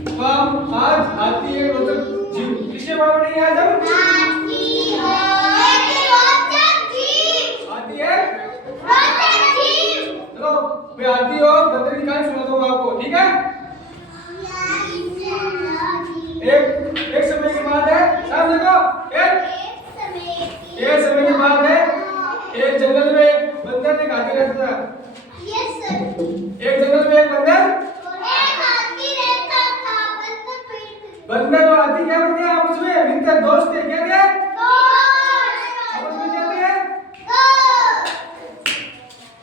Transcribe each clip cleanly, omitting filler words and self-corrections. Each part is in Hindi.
तो हम आज हाथी एक रोचक जीव किसके बारे में पढ़ेंगे आज हम? हाथी है चलो मैं हाथी और बंदर की कहानी सुनाता हूँ आपको, ठीक है? एक समय की बात है, सामने देखो। एक समय की बात है, एक जंगल में एक बंदर एक हाथी रहता था। एक जंगल में एक बंदर और हाथी क्या करते हैं आपस में? मिलकर दोस्त थे। क्या थे? आपस में क्या थे?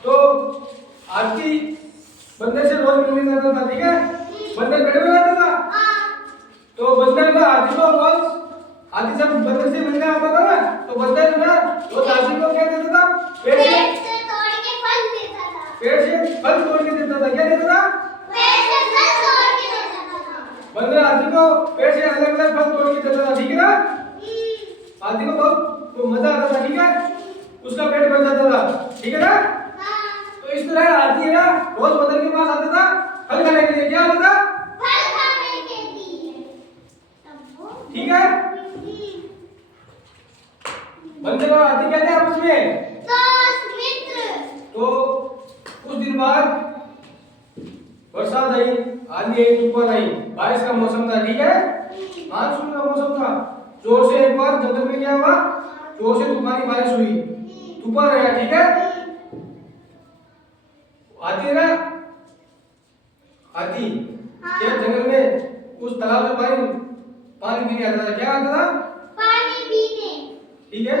तो हाथी बंदर से रोज मिलने जाता था, ठीक है? बंदर पेड़ में रहता था। तो बंदर ना हाथी को रोज, हाथी जब बंदर से मिलने आता था ना, तो बंदर ना रोज हाथी को क्या देता था? पेड़ से तोड़ के फल देता था। पेड़ से फल तोड़ के देता था। क्या देता था? पेड़ से फल तोड़ के देता था। बंदर हाथी को पेड़ से अलग अलग फल तोड़ के देता था, ठीक है ना? हाथी को बहुत तो मजा आता था, ठीक है? उसका पेट भर जाता था, ठीक है ना? तो इस तरह हाथी है ना रोज बंदर के पास आता था फल खाने के लिए। क्या आता था? फल खाने के लिए, ठीक है? बंदर और हाथी क्या थे आपस में? दोस्त, मित्र। तो कुछ दिन बाद बरसात आई, आंधी आई, तूफान आई, बारिश का मौसम था, ठीक है? मानसून का मौसम था। जोर से एक बार जंगल में क्या हुआ? जोर से तूफानी बारिश हुई, तूफान आया, ठीक है? हाथी ना, हाथी क्या जंगल में उस तालाब से पानी पीने आता था। क्या आता था? पानी पीने, ठीक है?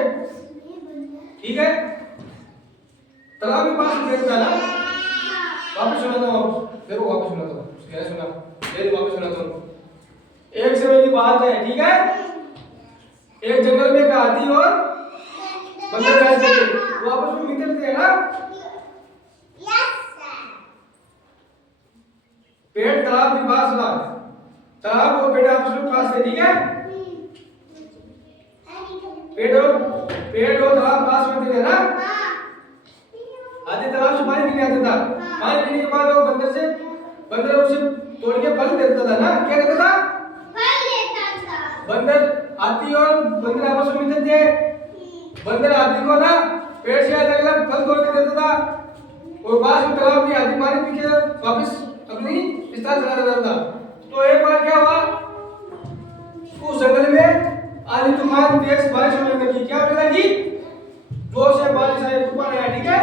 ठीक है? तालाब के पास बैठ जाना। वापस सुनाता हूँ, देखो वापस सुनाता हूँ, क्या सुना? फिर वापस सुनाता हूँ। एक समय की बात है, ठीक है? एक जंगल में एक हाथी और बंदर रहते थे। वो आपस में मित्र थे ना? पेड़ तालाब के पास था, तालाब और पेड़ आपस में पास थे, ठीक है? पेड़ और तालाब पास में थे ना? हाथी तालाब से पानी पीने आता था। पानी पीने के बाद वो बंदर उसे तोड़ के फल देता था ना? क्या देता था? फल देता था। बंदर हाथी और बंदर आपस में मित्र थे। बंदर हाथी को ना पेड़ से अलग अलग फल तोड़ के देता था और पास में तालाब में हाथी पानी पी के वापस अपनी स्थान चला जाता था। तो एक बार क्या हुआ? उस जंगल में आंधी तूफान तेज बारिश होने लगी। क्या होने लगी? जोर से बारिश आई, तूफान आया, ठीक है?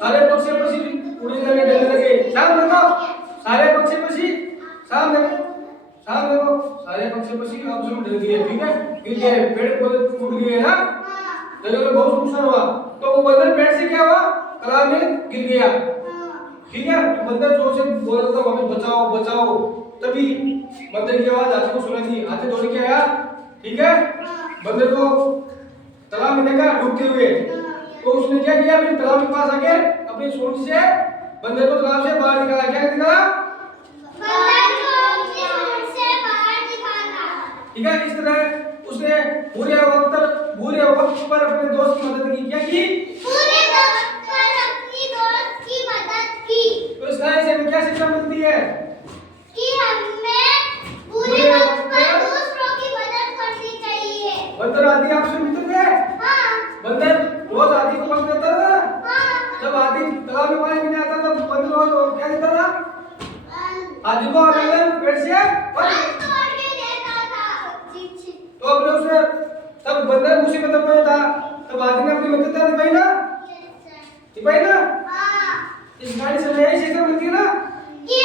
सारे पक्षी उड़ने लगे, डरने लगे। शाम देखो सारे पक्षी शाम देखो सारे पक्षी आपस में डर गए, ठीक है? गिर गए, पेड़ पौधे टूट गए ना? जंगल में बहुत नुकसान हुआ। तो वो बंदर पेड़ से क्या हुआ? तालाब में गिर गया, ठीक है? तो बंदर जोर से बोल रहा था हमें बचाओ बचाओ। तभी बंदर की आवाज हाथी को सुनाई दी। हाथी दौड़ के आया, ठीक है? बंदर को तालाब में देखा डूबते हुए, तो उसने क्या किया? अपने तालाब के पास आके अपनी सूंड से बंदर को तालाब से बाहर निकाला। क्या निकाला? बंदर को अपनी सूंड से बाहर निकाला, ठीक है? इस तरह उसने बुरे वक्त पर अपने दोस्त की मदद की। क्या की? बुरे वक्त पर अपनी दोस्त की मदद की। तो इस कहानी से हमें क्या शिक्षा मिलती है? कि हमें बुरे वक्त पर दूसरों की मदद करनी चाहिए। बंदर हाथी आपस में मित्र थे? हाँ। बंदर रोज हाथी को फल देता था? हाँ। जब हाथी तालाब में पानी पीने आता था, बंदर रोज क्या देता था? हाथी को अलग पेड़ से फल तोड़ के देता था। तो अपने उसने तब बंदर मुसीबत में था, तब हाथी ने अपनी मित्रता निभाई ना? निभाई ना? हाँ। इस कहानी से हमें यही सीखने मिलती है ना कि